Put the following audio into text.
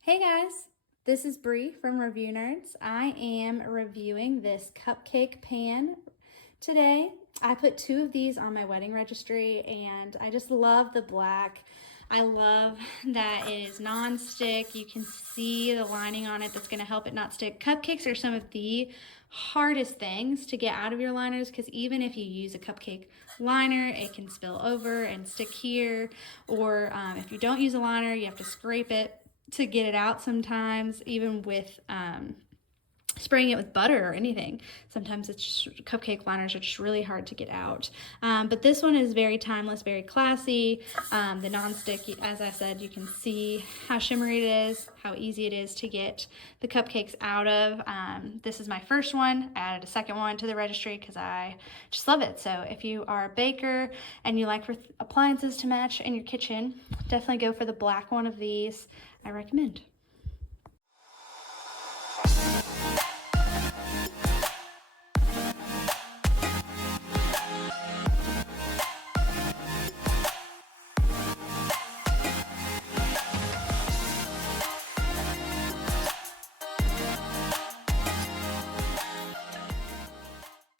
Hey guys, this is Bree from Review Nerds. I am reviewing this cupcake pan today. I put 2 of these on my wedding registry and I just love the black. I love that it is non-stick. You can see the lining on it that's going to help it not stick. Cupcakes are some of the hardest things to get out of your liners because even if you use a cupcake liner, it can spill over and stick here. Or if you don't use a liner, you have to scrape it to get it out sometimes, even with spraying it with butter or anything. Sometimes it's just, cupcake liners are just really hard to get out. But this one is very timeless, very classy. The nonstick, as I said, you can see how shimmery it is, how easy it is to get the cupcakes out of. This is my first one. I added a second one to the registry because I just love it. So if you are a baker and you like for appliances to match in your kitchen, definitely go for the black one of these. I recommend.